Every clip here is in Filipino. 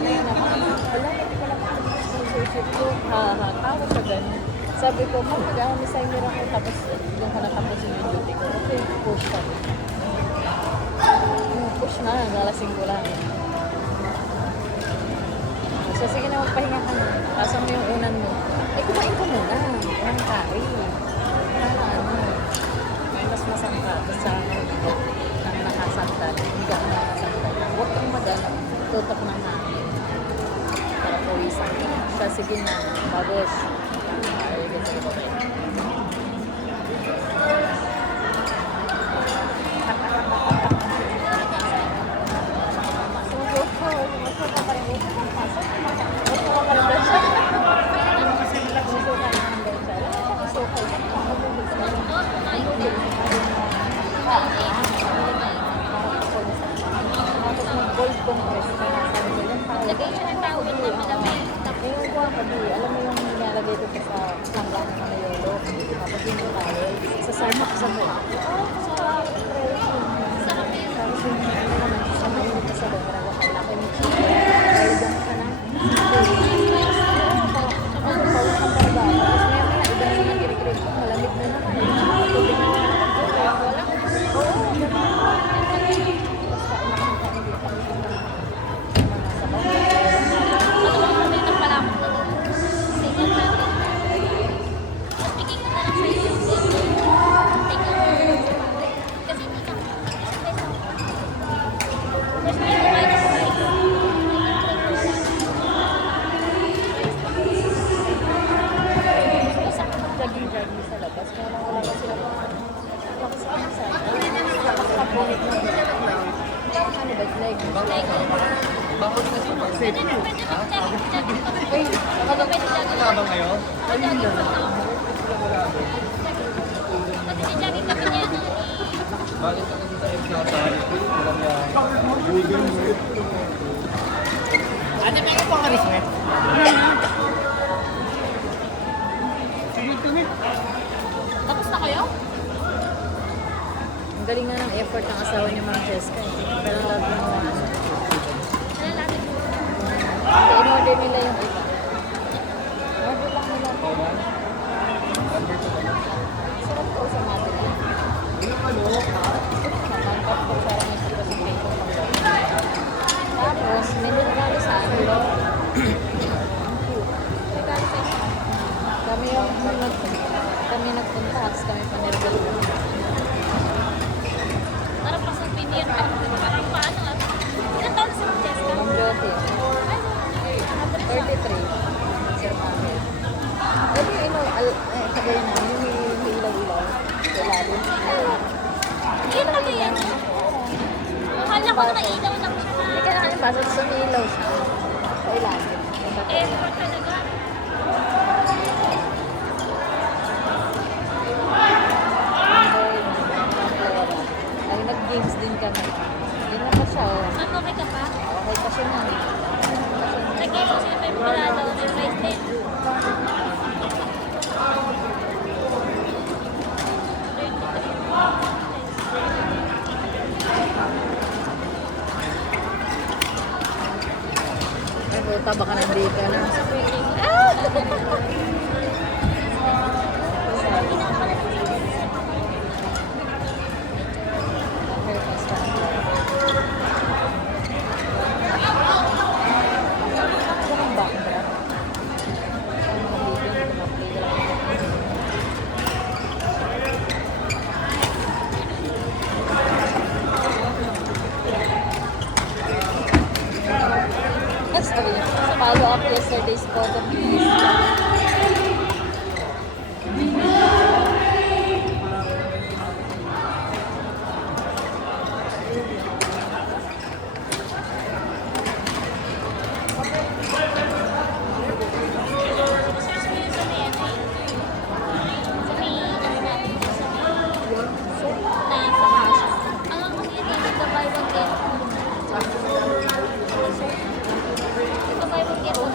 ano yun ako, wala, hindi ko lang sponsorship ko. Ha, ha, tawag ka ganun. Sabi ko, ma'am, nag-amisaymer ako, tapos doon ko natapusin yung duty ko. Okay, push ka. Push na, galasing ko lang. So, sige na, magpahinga ka na. Pasok mo yung unan mo. Eh, kumain ka muna. Unang kain. Para ano, may mas masangka. Tapos sa nang nakasangkal. Hindi ka nakasangkal. Huwag kang mag-alap. Tutok ng hangin. Para pawisan ka. So, sige na. Bagos. Ay, ganito ko kayo. Lagay siya ng tawag na malamig. Alam mo yung nilalagay dito sa hanggang na mayolo. Tapos yung towel. Sa sarmak sa mo. Sarap yun. Tapos yung sa mayolo sa loob. Maragawa ka laki ng chicken. Kaya dyan ka na. Tapos pawag kang barba. Tapos maya maya iba na naman kinikilig ko. Malamig na naman. Tubig na naman. Wala. Oo. Jogging sa labas. Kaya lang wala kasi ako. Tapos ano sa? Tapos kapunit na. Ano ba? Leg. Bakit na siya mag-save? Uy, Tabang ngayon? Bakit ka kasi tayo sinasali? Ate, may ka pang karismet? Tapos na kayo? ang galing nga ng effort ng asawa ni Ma'am Jessica. Pero lagi mo ano. Ano natin? In-order nila yung iba. Order lang nila. Sarap ko sa mati. Namangkap ko para may presentation pang tapos, may regalo sa akin. Kami nagpunta, tapos kami panirgal. Parang pa souvenir. Parang paano ah? Ilan taon si Jessica? Ma'am Jyoti. 33. Sir Mami. Pwede yung tagay na, yung ilaw-ilaw. Wala din. Yun pala yan. Akala ko nakailaw lang siya na. Hindi kailangan yung baso, sumilaw siya. Sa ilalim. Effort talaga. Ay, nag-games din kami. Yun na pa siya, oh. Ano, okay ka pa? Okay pa siya na. Lagay mo sila may wala daw na price din. Ay, puta, baka nandito ka na. Sabi niya, follow up yesterday's photo, please. Buy one get one.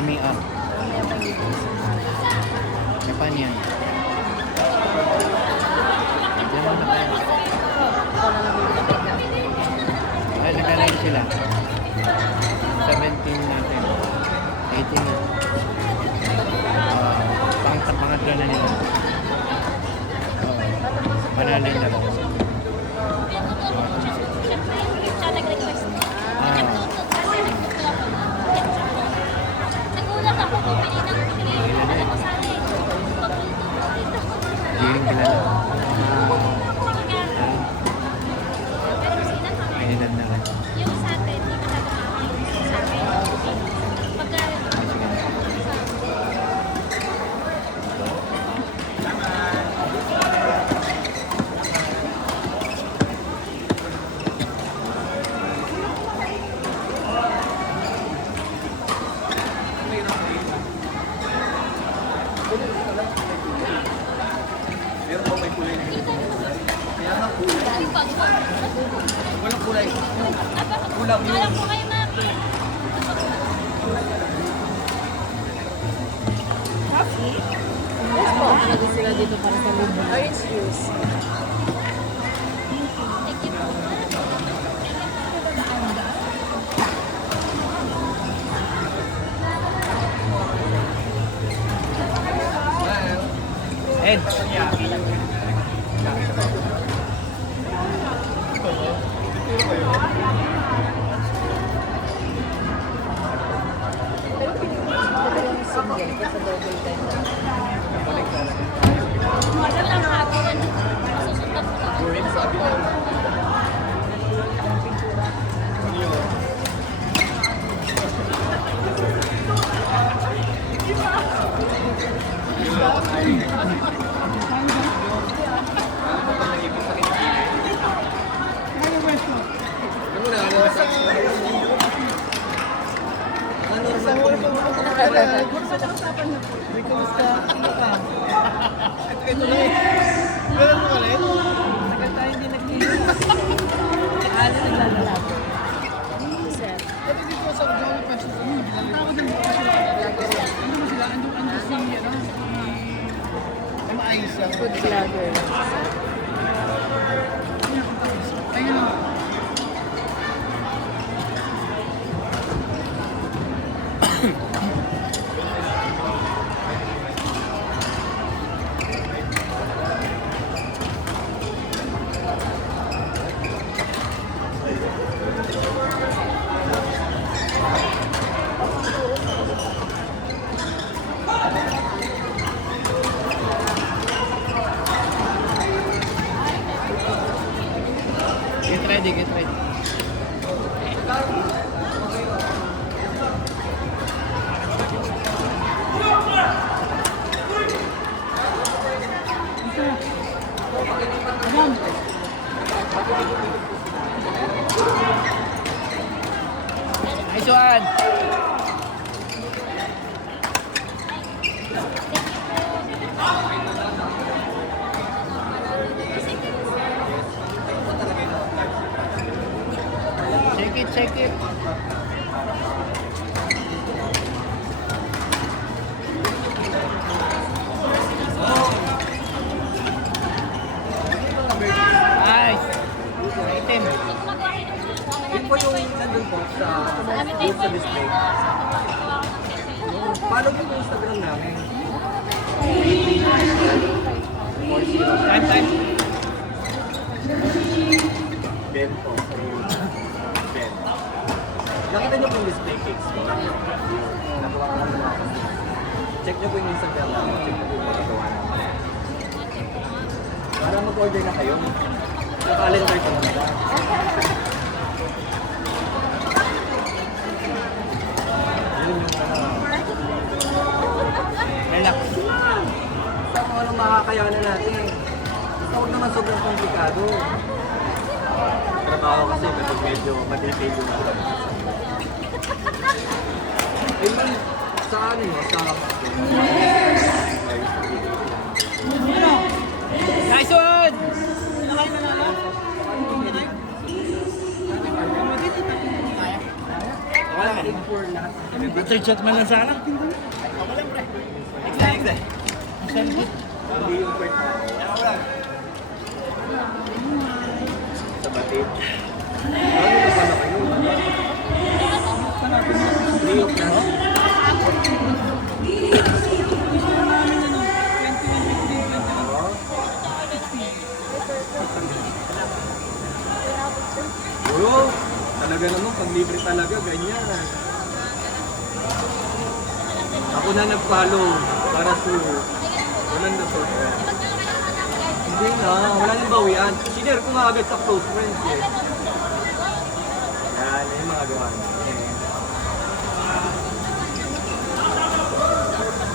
Yummy up. Mamaya pa yung Japan yan. Diyan mo na tayo. Ito na lang yung kapit. Ay, nag-align sila. 17 natin. 18 na. Pangatlo na nila. Manalin na lang. Siya nag-request. Ah. Nagluto kasi nagluto ako. Nagulat ako bumili ng pili. Ano ko sana eh. Pagluto ko dito. Hindi rin kilala. Pero sila kami. Kailan na lang. Yung sa atin, hindi masyado makakain sa akin. Pagka, Meron ba may kulay na ganito? Kaya nga kulay. yung pag-work. Walang kulay. Kulang yun. Alam ko kayo, ma'am. Yes po, pwede sila dito para sa libre. Orange juice. Thank you po. Ed! Pero ito yung single kasi double time. Wala lang hapon. Masusundan ko lang. Gawin, sabi na. Ano na, ano sa ito na eh. Meron mo ulit? Tagal tayo hindi nag-iisa. Ano naglalala? Sir. Pati dito sa Jolly Passion. Tawag ng mga sila. Ano mo sila? Ano si ano? Ay maayos lang. Food vlogger. Ayun o. Get ready, get ready. Nice one! Check it. Nice! Item. Yun po yung nandun po sa display. Paano po yung Instagram namin? Time. Ben po. Ben. Nakita niyo po yung display cakes ko. Nagawa ko ng mga kasi. Check niyo po yung Instagram namin. Check niyo po yung pagkagawa namin. Para mag-order na kayo. Sa calendar ko na ba? Yun yung Relax. sa kung anong makakayanan natin. Basta huwag naman sobrang komplikado. Trabaho kasi kapag medyo ma-detail yung mga. Eh, man, sa ano yun? Sa... Nice one! Wala for lahat ng member. Third shot man lang sana. Hindi yung per sa batid. Ano yung pala kayo? Hindi yung plastic. Bro, talaga naman, pag libre talaga, ganyan. Ako na nag-follow para sa walang na source. Hindi na, wala nang bawian. Sinare ko nga agad sa close friends eh. Yan, yung mga gawa na.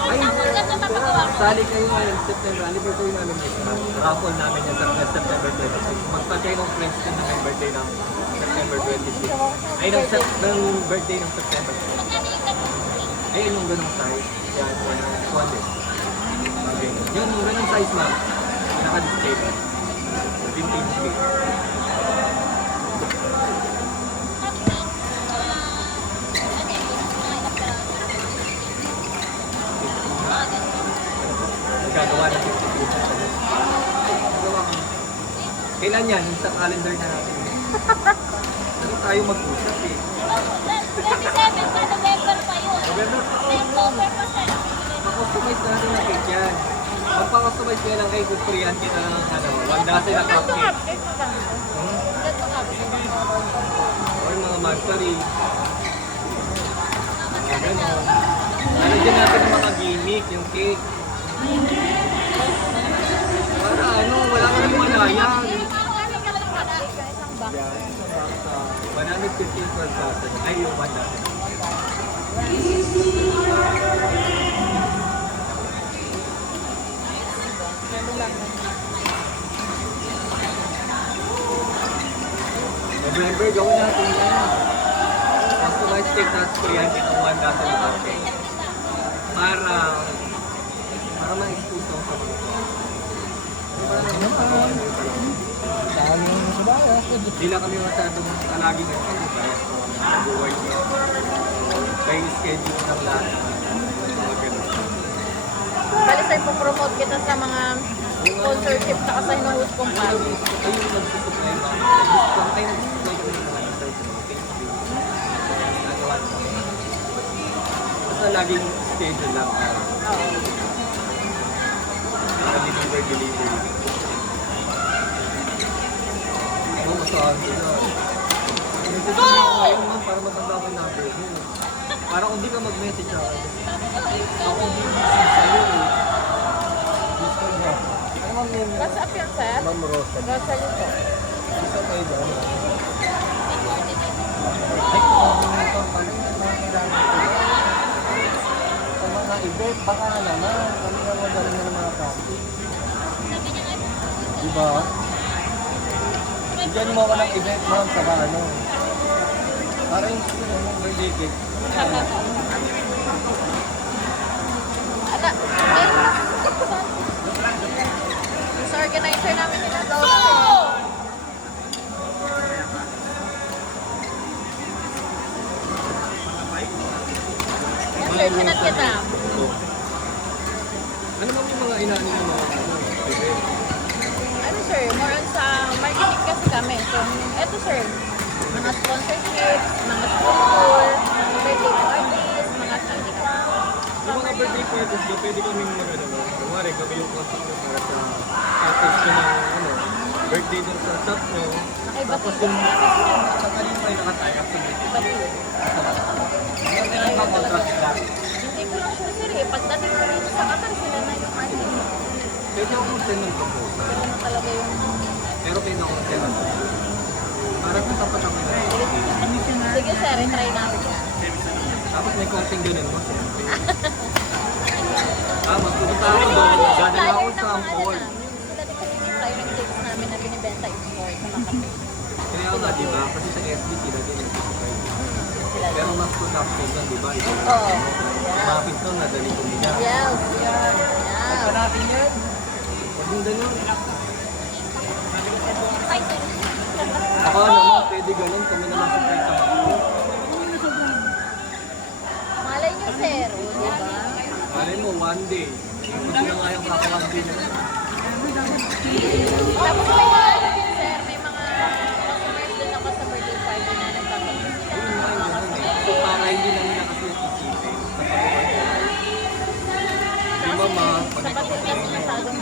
Ay, sali kayo ngayon, September, anniversary namin next month. Raffle namin yan sa September 26. Magpatay ng friends din na may birthday ng September 26. Ay, ng birthday ng September 26. Ayun yung ganong size. Yan, 200. Okay. Yun, yung ganong size ma'am. Naka-display. Vintage cake. Nagagawa ng 50 pieces. Nagawa ko. Kailan yan? Yung sa calendar na natin. Ano tayo mag-usap eh. 27 pa, November pa yun. November pa. October pa siya. Customize natin ng cake yan. Magpa-customize kayo ng cake, good for yan. Kita ng ano, 1 dozen na cupcake. O yung mga magpari. Mga gano'n. Lalagyan natin ng mga gimmick, yung cake. Para ano, wala kang hiwalayan. Yan, sa 115 per dozen. Ay, yung 1 dozen. November, gawin natin yan. Customize cake na sprayhan kita 1 dozen na cupcake. Para ma-expose ako sa mga hindi lang kami masyadong kalagi ng kanya kaya buhay niya. Kaya schedule ng lahat. Bali sa'yo po-promote kita sa mga sponsorship saka sa hinuhos kong Kayo pag. yung nagsusupply ba? Kung kayo nagsusupply ko ng mga insights sa mga Facebook, nagawa naman. Basta laging schedule lang. Oo. Delivery. Oo, masahan ko na. Message mo ako ngayon ma'am para matanda ko yung number mo. Para kung di ka mag-message ako. Ako hindi message sa'yo eh. Gusto niya. Ano ma'am name niya? WhatsApp yan, sir? Ma'am Rosa. Rosalie po. Gusto kayo dyan. Ay, kung ito, kami na mga kailangan ko. Sa mga event, baka naman. Kami na magaling na ng mga kapit. Diba? Bigyan mo ako ng event ma'am sa ano. Para yung birthday cake. Ala, sa organizer namin nila daw. Yan, sir, sinat kita. Ano ma'am yung mga inaani ng mga event? Ano, sir, more on sa marketing kasi kami. So, eto, sir, mga sponsorships, mga school, birthday parties, mga candy Yung mga birthday parties ba, pwede kaming mag-ano, kumari kami yung contact nyo para sa package nyo ng ano, birthday dun sa shop nyo. Tapos yung sa kanina pa yung naka-tie up sa birthday. Ano ba contract lang? Hindi ko lang sure, sir, eh. Pagdating ko dito sa Qatar, sila na yung ano. Pwede ako mag-send ng proposal. Sila na talaga yung... Pero pwede ako mag-send ng proposal. Para kung tapat ako na Sige, sir, try namin yan. tapos may konting ganun mo, siyempre. Magpupunta ako doon, dadala ako sa Ampol. Sila din kasi yung flyer ng cakes namin na binibenta in store sa Makati. Kaya nga, di ba? Kasi sa FB sila din nag-subscribe. Sila din. Pero mas production doon, di ba? Ito. Oo. Bakit doon, nadali ko nila. Yes. Yes. natin yan. Huwag yung ganun. Ako naman, pwede ganun. Kami naman supply sa mga. one day. Hindi na nga yung kaka one day na. Tapos may mga ano din, sir, may mga customers din ako sa birthday party na nagpapagod. Ayun nga yun, so para hindi na nila kasi isipin sa pag-iwan. Di ba ma? Sa patil kasi masyadong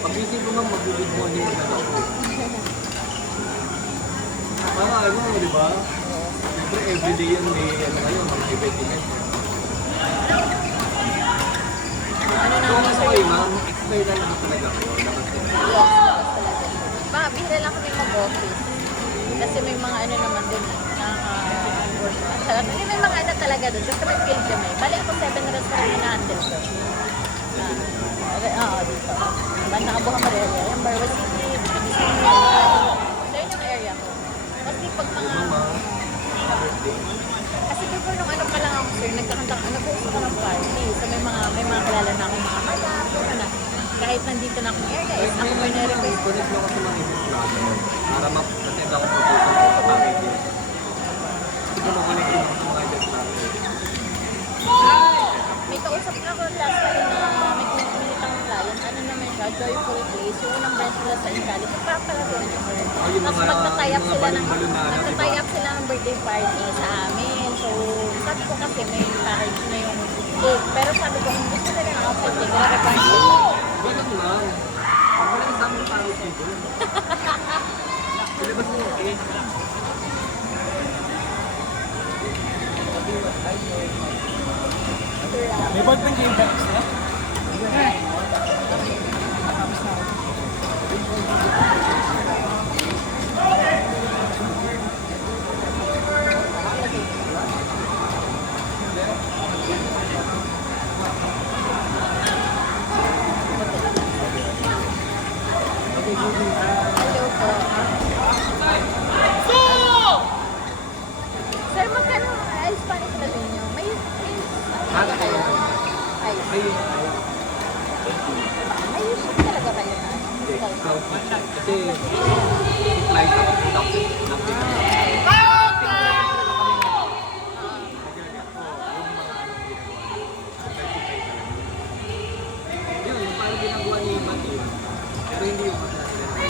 Pag-isip mo nga mag-good morning na ako. Para ano, di ba? Siyempre everyday yan may ano kayo, mga event. ano na So kami, ano sir. kayo ma'am, explain na lang talaga ko. Yes, labas talaga. Bihira lang kami mag-office. Kasi may mga ano naman din, nakaka-work. Hindi may mga ano talaga doon. Basta may field kami. Bali ako 7 restaurant na handle ko. Oo, dito. Banda Abu Hamarela, yung Barwa City, so yun yung area ko. Kasi pag mga... Kasi before nung ano pa lang ako, sir, nag-uusap ko ng party. So may mga kilala na akong mga madam, na kahit nandito na akong area, is ako pa na-request. Connect mo kasi mga event planner para ma-attend ako proposal ko sa packages. Kasi kung mag-connect mo ako sa mga event planner. May kausap na ako last time na may kumitang client. Ano naman siya, Joyful Place. Yung unang branch nila sa Incali. Ito pa pala doon yung birthday. Yung Tapos mga- magta-tie up yung mga sila ng balon-balon na ano, magta-tie diba? up sila ng birthday party sa amin. So, sabi ko kasi may package na yung cake. Pero sabi ko, kung gusto nila ng outfit cake, nare-request ko. Bakit ma'am? Pag wala isang mo parang dito. Pwede ba siya okay? May ballpen kayo ba? Hello po. Sir, magkano ice Spanish na ninyo? May ano kayo? Ice. Ayun. May shop talaga kayo na? Kasi supply sa tapos